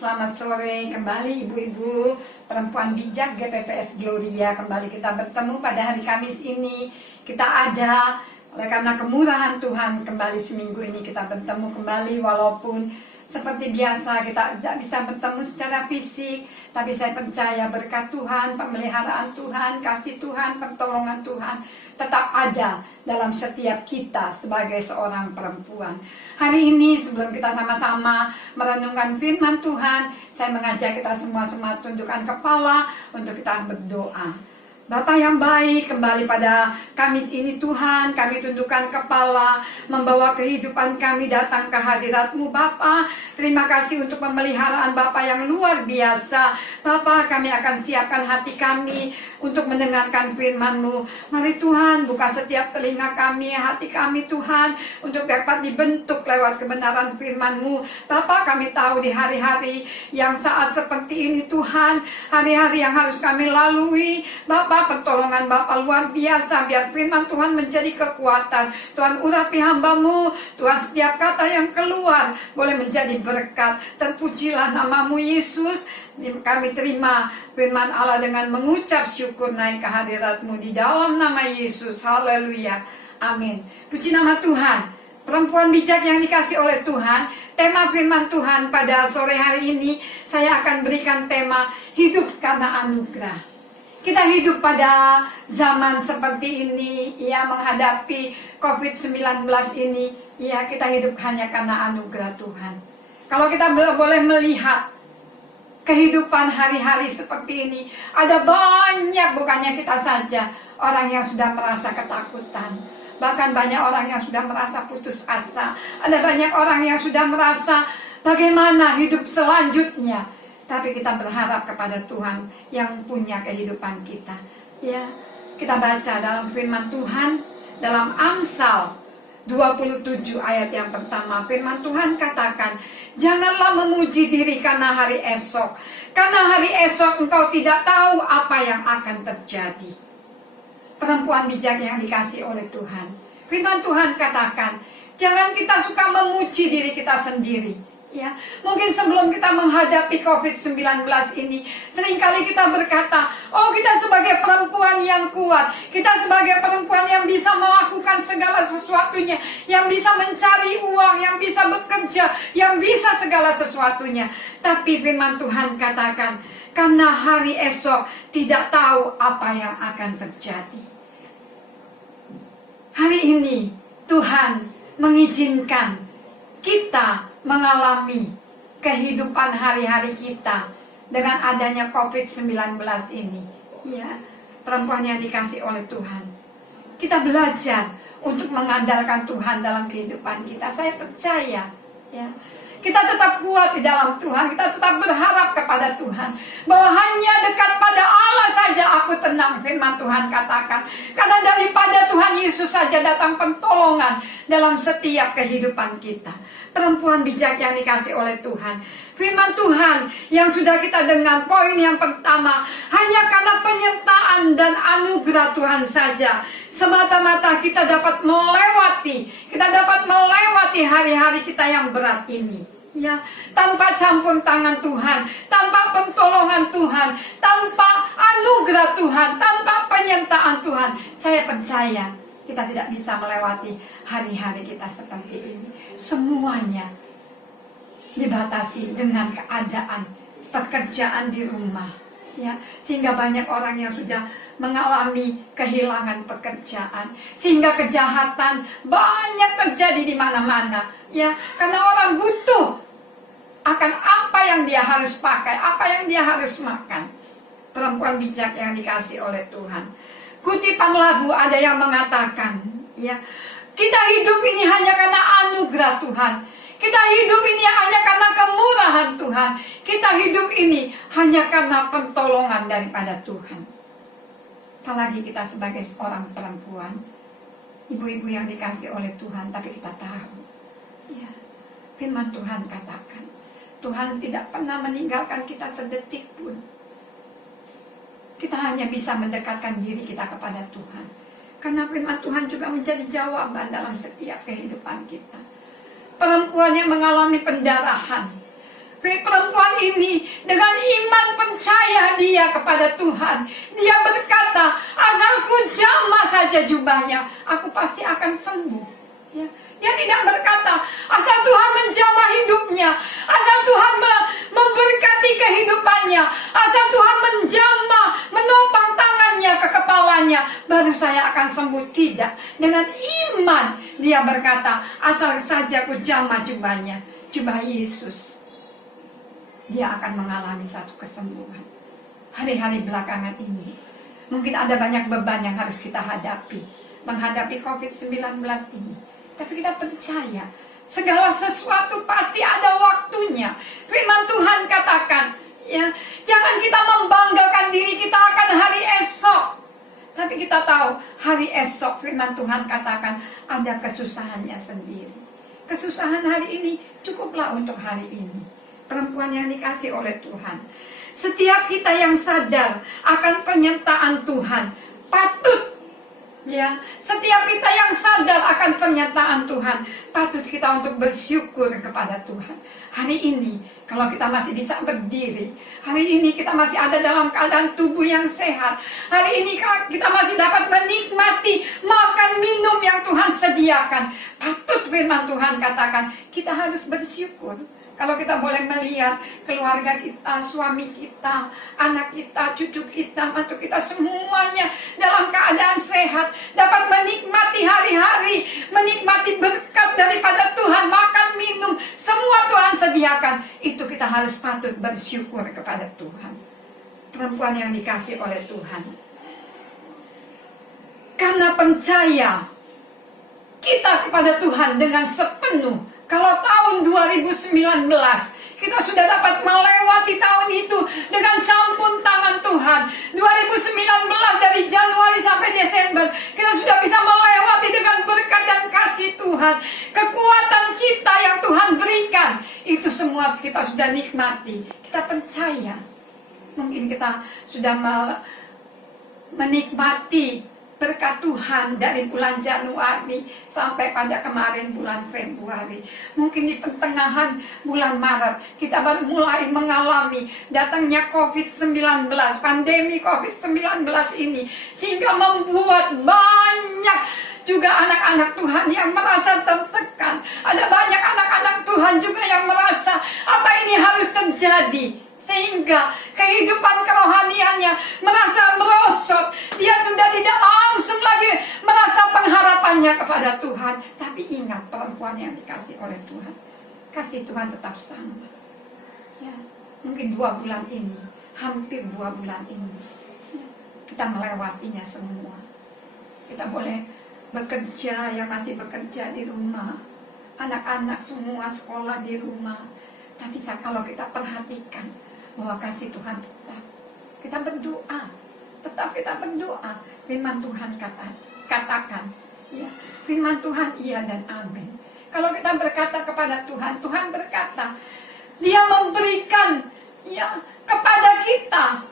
Selamat sore kembali ibu-ibu perempuan bijak GPPS Gloria. Kembali kita bertemu pada hari Kamis ini. Kita ada oleh karena kemurahan Tuhan kembali seminggu ini kita bertemu kembali, walaupun seperti biasa kita tidak bisa bertemu secara fisik, tapi saya percaya berkat Tuhan, pemeliharaan Tuhan, kasih Tuhan, pertolongan Tuhan tetap ada dalam setiap kita sebagai seorang perempuan. Hari ini sebelum kita sama-sama merenungkan firman Tuhan, saya mengajak kita semua tundukkan kepala untuk kita berdoa. Bapa yang baik, kembali pada Kamis ini Tuhan, kami tundukkan kepala, membawa kehidupan kami datang ke hadirat-Mu Bapa. Terima kasih untuk pemeliharaan Bapa yang luar biasa. Bapa, kami akan siapkan hati kami untuk mendengarkan firman-Mu. Mari Tuhan, buka setiap telinga kami, hati kami Tuhan, untuk dapat dibentuk lewat kebenaran firman-Mu. Bapa, kami tahu di hari-hari yang saat seperti ini Tuhan, hari-hari yang harus kami lalui, Bapa, pertolongan Bapa luar biasa. Biar firman Tuhan menjadi kekuatan. Tuhan, urapi hamba-Mu. Tuhan, setiap kata yang keluar boleh menjadi berkat. Terpujilah nama-Mu Yesus. Kami terima firman Allah dengan mengucap syukur naik ke hadirat-Mu di dalam nama Yesus. Haleluya. Amin. Puji nama Tuhan. Perempuan bijak yang dikasih oleh Tuhan, tema firman Tuhan pada sore hari ini saya akan berikan tema hidup karena anugerah. Kita hidup pada zaman seperti ini, ya, menghadapi COVID-19 ini, ya, kita hidup hanya karena anugerah Tuhan. Kalau kita boleh melihat kehidupan hari-hari seperti ini, ada banyak, bukannya kita saja, orang yang sudah merasa ketakutan. Bahkan banyak orang yang sudah merasa putus asa. Ada banyak orang yang sudah merasa bagaimana hidup selanjutnya. Tapi kita berharap kepada Tuhan yang punya kehidupan kita. Ya, kita baca dalam firman Tuhan dalam Amsal 27 ayat yang pertama. Firman Tuhan katakan, janganlah memuji diri karena hari esok. Karena hari esok engkau tidak tahu apa yang akan terjadi. Perempuan bijak yang dikasih oleh Tuhan. Firman Tuhan katakan, jangan kita suka memuji diri kita sendiri. Ya, mungkin sebelum kita menghadapi COVID-19 ini, seringkali kita berkata, oh, kita sebagai perempuan yang kuat, kita sebagai perempuan yang bisa melakukan segala sesuatunya, yang bisa mencari uang, yang bisa bekerja, yang bisa segala sesuatunya. Tapi firman Tuhan katakan, karena hari esok tidak tahu apa yang akan terjadi. Hari ini Tuhan mengizinkan kita mengalami kehidupan hari-hari kita dengan adanya COVID-19 ini. Ya, perempuan yang dikasih oleh Tuhan. Kita belajar untuk mengandalkan Tuhan dalam kehidupan kita. Saya percaya, ya, kita tetap kuat di dalam Tuhan. Kita tetap berharap kepada Tuhan bahwa hanya dekat pada Allah saja aku tenang, firman Tuhan katakan. Karena daripada Tuhan Yesus saja datang pertolongan dalam setiap kehidupan kita. Perempuan bijak yang dikasih oleh Tuhan. Firman Tuhan yang sudah kita dengar, poin yang pertama, hanya karena penyertaan dan anugerah Tuhan saja, semata-mata kita dapat melewati hari-hari kita yang berat ini. Ya, tanpa campur tangan Tuhan, tanpa pertolongan Tuhan, tanpa anugerah Tuhan, tanpa penyertaan Tuhan, saya percaya kita tidak bisa melewati hari-hari kita seperti ini. Semuanya dibatasi dengan keadaan pekerjaan di rumah, ya, sehingga banyak orang yang sudah mengalami kehilangan pekerjaan, sehingga kejahatan banyak terjadi di mana-mana, ya, karena orang butuh akan apa yang dia harus pakai, apa yang dia harus makan. Perempuan bijak yang dikasih oleh Tuhan. Kutipan lagu ada yang mengatakan, ya, kita hidup ini hanya karena anugerah Tuhan. Kita hidup ini hanya karena kemurahan Tuhan. Kita hidup ini hanya karena pertolongan daripada Tuhan. Apalagi kita sebagai seorang perempuan, ibu-ibu yang dikasih oleh Tuhan, tapi kita tahu, ya, firman Tuhan katakan, Tuhan tidak pernah meninggalkan kita sedetik pun. Kita hanya bisa mendekatkan diri kita kepada Tuhan. Karena firman Tuhan juga menjadi jawaban dalam setiap kehidupan kita. Perempuan yang mengalami pendarahan, perempuan ini dengan iman percaya dia kepada Tuhan. Dia berkata, asal ku jamah saja jubahnya, aku pasti akan sembuh. Ya. Dia tidak berkata, asal Tuhan menjamah hidupnya, asal Tuhan memberkati kehidupannya, asal Tuhan menjamah, menopang tangannya ke kepalanya, baru saya akan sembuh. Tidak. Dengan iman dia berkata, asal saja ku jamah jubahnya, jubah Yesus, dia akan mengalami satu kesembuhan. Hari-hari belakangan ini mungkin ada banyak beban yang harus kita hadapi menghadapi COVID-19 ini. Tapi kita percaya segala sesuatu pasti ada waktunya. Firman Tuhan katakan, ya, jangan kita membanggakan diri kita akan hari esok. Tapi kita tahu hari esok firman Tuhan katakan ada kesusahannya sendiri. Kesusahan hari ini cukuplah untuk hari ini. Perempuan yang dikasih oleh Tuhan. Setiap kita yang sadar akan penyertaan Tuhan patut, ya, setiap kita yang sadar akan pernyataan Tuhan, patut kita untuk bersyukur kepada Tuhan. Hari ini, kalau kita masih bisa berdiri, hari ini kita masih ada dalam keadaan tubuh yang sehat, hari ini kita masih dapat menikmati makan minum yang Tuhan sediakan, patut firman Tuhan katakan, kita harus bersyukur. Kalau kita boleh melihat keluarga kita, suami kita, anak kita, cucu kita, mantu kita, semuanya dalam keadaan sehat, dapat menikmati hari-hari, menikmati berkat daripada Tuhan, makan, minum, semua Tuhan sediakan. Itu kita harus patut bersyukur kepada Tuhan. Perempuan yang dikasih oleh Tuhan. Karena percaya kita kepada Tuhan dengan sepenuh. Kalau tahun 2019 kita sudah dapat melewati tahun itu dengan campur tangan Tuhan. 2019 dari Januari sampai Desember kita sudah bisa melewati dengan berkat dan kasih Tuhan. Kekuatan kita yang Tuhan berikan, itu semua kita sudah nikmati. Kita percaya. Mungkin kita sudah menikmati berkat Tuhan dari bulan Januari sampai pada kemarin bulan Februari. Mungkin di pertengahan bulan Maret kita baru mulai mengalami datangnya COVID-19, pandemi COVID-19 ini, sehingga membuat banyak juga anak-anak Tuhan yang merasa tertekan. Ada banyak anak-anak Tuhan juga yang merasa apa ini harus terjadi, sehingga kehidupan kerohaniannya merasa merosot. Dia sudah tidak langsung lagi merasa pengharapannya kepada Tuhan. Tapi ingat, perempuan yang dikasih oleh Tuhan, kasih Tuhan tetap sama. Ya, mungkin 2 bulan ini, hampir 2 bulan ini, ya, kita melewatinya semua. Kita boleh bekerja, yang masih bekerja di rumah, anak-anak semua sekolah di rumah. Tapi kalau kita perhatikan bahwa kasih Tuhan tetap, kita berdoa, tetap kita berdoa. Firman Tuhan katakan, ya, firman Tuhan iya dan amin. Kalau kita berkata kepada Tuhan, Tuhan berkata, Dia memberikan, ya, kepada kita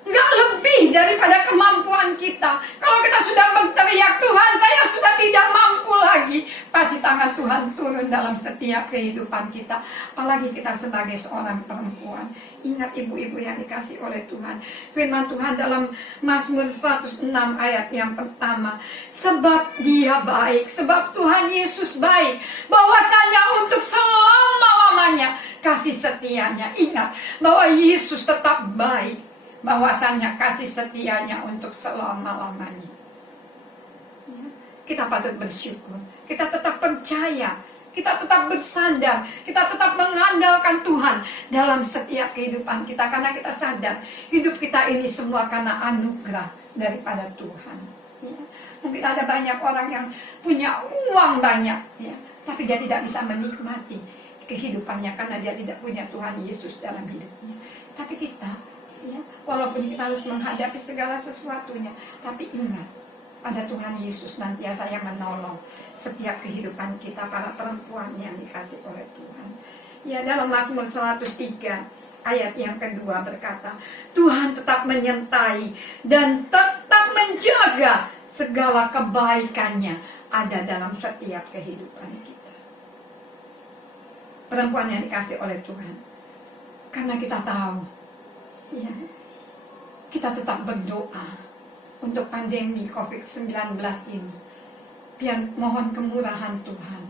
nggak lebih daripada kemampuan kita. Kalau kita sudah berteriak, Tuhan saya sudah tidak mampu lagi, pasti tangan Tuhan turun dalam setiap kehidupan kita. Apalagi kita sebagai seorang perempuan. Ingat ibu-ibu yang dikasih oleh Tuhan, firman Tuhan dalam Mazmur 106 ayat yang pertama, sebab Dia baik, sebab Tuhan Yesus baik, bahwasanya untuk selama-lamanya kasih setianya. Ingat bahwa Yesus tetap baik, bahwasanya kasih setianya untuk selama-lamanya. Ya, kita patut bersyukur, kita tetap percaya, kita tetap bersandar, kita tetap mengandalkan Tuhan dalam setiap kehidupan kita, karena kita sadar hidup kita ini semua karena anugerah daripada Tuhan. Ya, mungkin ada banyak orang yang punya uang banyak, ya, tapi dia tidak bisa menikmati kehidupannya karena dia tidak punya Tuhan Yesus dalam hidupnya. Tapi kita, ya, walaupun kita harus menghadapi segala sesuatunya, tapi ingat, ada Tuhan Yesus nantiasa yang menolong setiap kehidupan kita, para perempuan yang dikasih oleh Tuhan. Ya, dalam Mazmur 103 ayat yang kedua berkata, Tuhan tetap menyertai dan tetap menjaga segala kebaikannya ada dalam setiap kehidupan kita. Perempuan yang dikasih oleh Tuhan, Karena kita tahu, ya, kita tetap berdoa untuk pandemi COVID-19 ini. Biar mohon kemurahan Tuhan.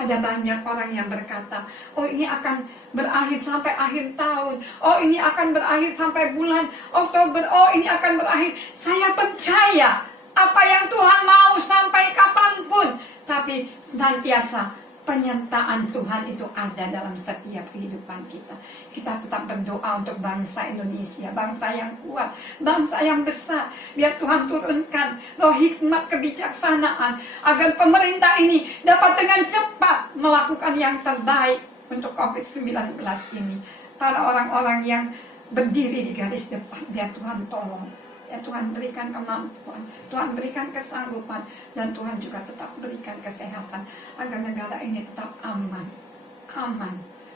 Ada banyak orang yang berkata, oh ini akan berakhir sampai akhir tahun, oh ini akan berakhir sampai bulan Oktober, oh ini akan berakhir. Saya percaya apa yang Tuhan mau sampai kapanpun, tapi senantiasa penyertaan Tuhan itu ada dalam setiap kehidupan kita. Kita tetap berdoa untuk bangsa Indonesia, bangsa yang kuat, bangsa yang besar. Biar Tuhan turunkan roh hikmat kebijaksanaan, agar pemerintah ini dapat dengan cepat melakukan yang terbaik untuk COVID-19 ini. Para orang-orang yang berdiri di garis depan, biar Tuhan tolong. Ya Tuhan berikan kemampuan, Tuhan berikan kesanggupan, dan Tuhan juga tetap berikan kesehatan agar negara ini tetap aman,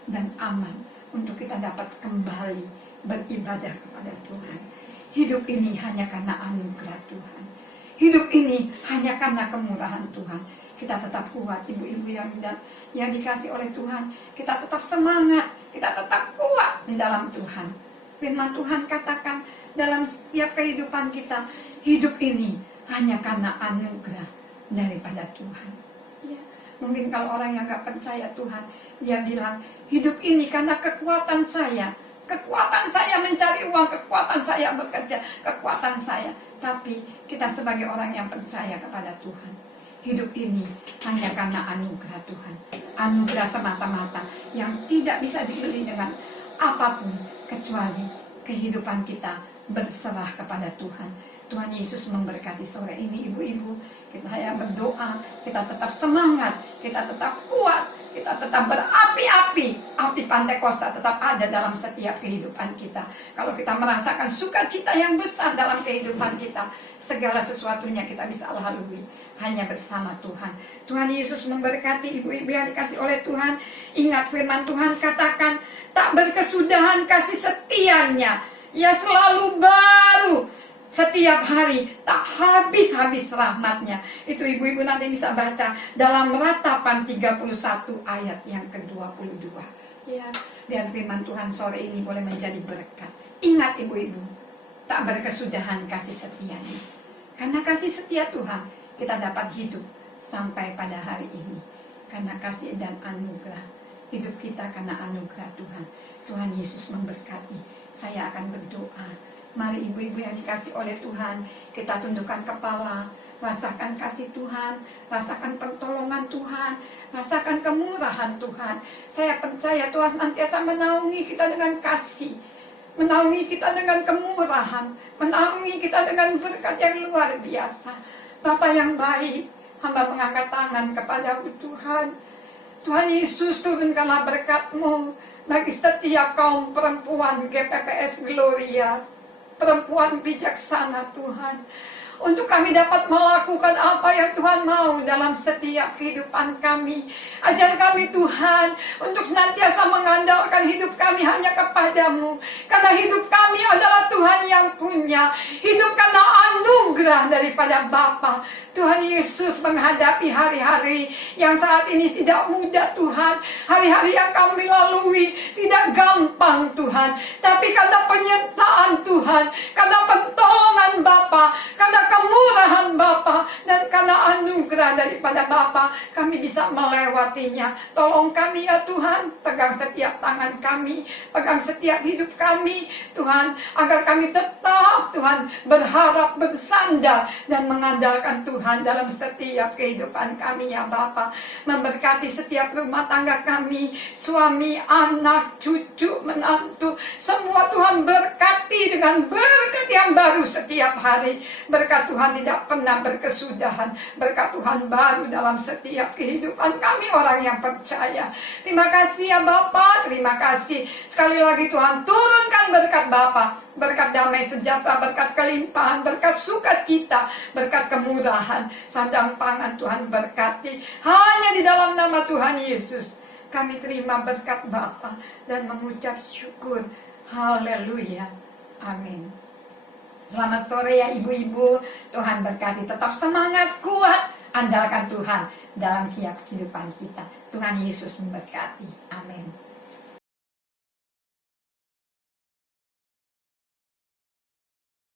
dan aman untuk kita dapat kembali beribadah kepada Tuhan. Hidup ini hanya karena anugerah Tuhan. Hidup ini hanya karena kemurahan Tuhan. Kita tetap kuat, ibu-ibu yang dikasih oleh Tuhan. Kita tetap semangat, kita tetap kuat di dalam Tuhan. Firman Tuhan katakan dalam setiap kehidupan kita, hidup ini hanya karena anugerah daripada Tuhan. Ya. Mungkin kalau orang yang gak percaya Tuhan, dia bilang, hidup ini karena kekuatan saya mencari uang, kekuatan saya bekerja, kekuatan saya. Tapi kita sebagai orang yang percaya kepada Tuhan, hidup ini hanya karena anugerah Tuhan. Anugerah semata-mata yang tidak bisa dibeli dengan apapun, kecuali kehidupan kita berserah kepada Tuhan. Tuhan Yesus memberkati sore ini ibu-ibu. Kita yang berdoa, kita tetap semangat, kita tetap kuat, kita tetap berapi-api. Api Pantekosta tetap ada dalam setiap kehidupan kita. Kalau kita merasakan sukacita yang besar dalam kehidupan kita, segala sesuatunya kita bisa lalui hanya bersama Tuhan. Tuhan Yesus memberkati ibu-ibu yang dikasih oleh Tuhan. Ingat firman Tuhan katakan, tak berkesudahan kasih setianya, ia selalu baru setiap hari, tak habis-habis rahmatnya. Itu ibu-ibu nanti bisa baca dalam Ratapan 31 ayat yang ke-22. Ya, biar firman Tuhan sore ini boleh menjadi berkat. Ingat ibu-ibu, tak berkesudahan kasih setianya. Karena kasih setia Tuhan, kita dapat hidup sampai pada hari ini. Karena kasih dan anugerah, hidup kita karena anugerah Tuhan. Tuhan Yesus memberkati. Saya akan berdoa. Mari ibu-ibu yang dikasih oleh Tuhan, kita tundukkan kepala, rasakan kasih Tuhan, rasakan pertolongan Tuhan, rasakan kemurahan Tuhan. Saya percaya Tuhan senantiasa menaungi kita dengan kasih, menaungi kita dengan kemurahan, menaungi kita dengan berkat yang luar biasa. Bapa yang baik, hamba mengangkat tangan kepadamu Tuhan. Tuhan Yesus, turunkanlah berkat-Mu bagi setiap kaum perempuan GPPS Gloria, perempuan bijaksana Tuhan, untuk kami dapat melakukan apa yang Tuhan mau dalam setiap kehidupan kami. Ajar kami Tuhan untuk senantiasa mengandalkan hidup kami hanya kepadamu, karena hidup kami adalah Tuhan yang punya. Hidup karena anugerah daripada Bapa. Tuhan Yesus, menghadapi hari-hari yang saat ini tidak mudah Tuhan, hari-hari yang kami lalui tidak gampang Tuhan, tapi karena penyertaan Tuhan, karena pertolongan Bapa, karena kemurahan Bapa, dan karena anugerah daripada Bapa, kami bisa melewatinya. Tolong kami ya Tuhan, pegang setiap tangan kami, pegang setiap hidup kami Tuhan, agar kami tetap Tuhan berharap, bersandar, dan mengandalkan Tuhan dalam setiap kehidupan kami ya Bapa. Memberkati setiap rumah tangga kami, suami, anak, cucu, menantu, semua Tuhan berkati dengan berkat yang baru setiap hari. Berkat Tuhan tidak pernah berkesudahan, berkat Tuhan baru dalam setiap kehidupan kami orang yang percaya. Terima kasih ya Bapa, terima kasih. Sekali lagi Tuhan, turunkan berkat Bapa, berkat damai sejahtera, berkat kelimpahan, berkat sukacita, berkat kemurahan, sandang pangan Tuhan berkati. Hanya di dalam nama Tuhan Yesus kami terima berkat Bapa dan mengucap syukur. Haleluya. Amin. Selamat sore ya ibu-ibu. Tuhan berkati. Tetap semangat, kuat, andalkan Tuhan dalam tiap kehidupan kita. Tuhan Yesus memberkati. Amin.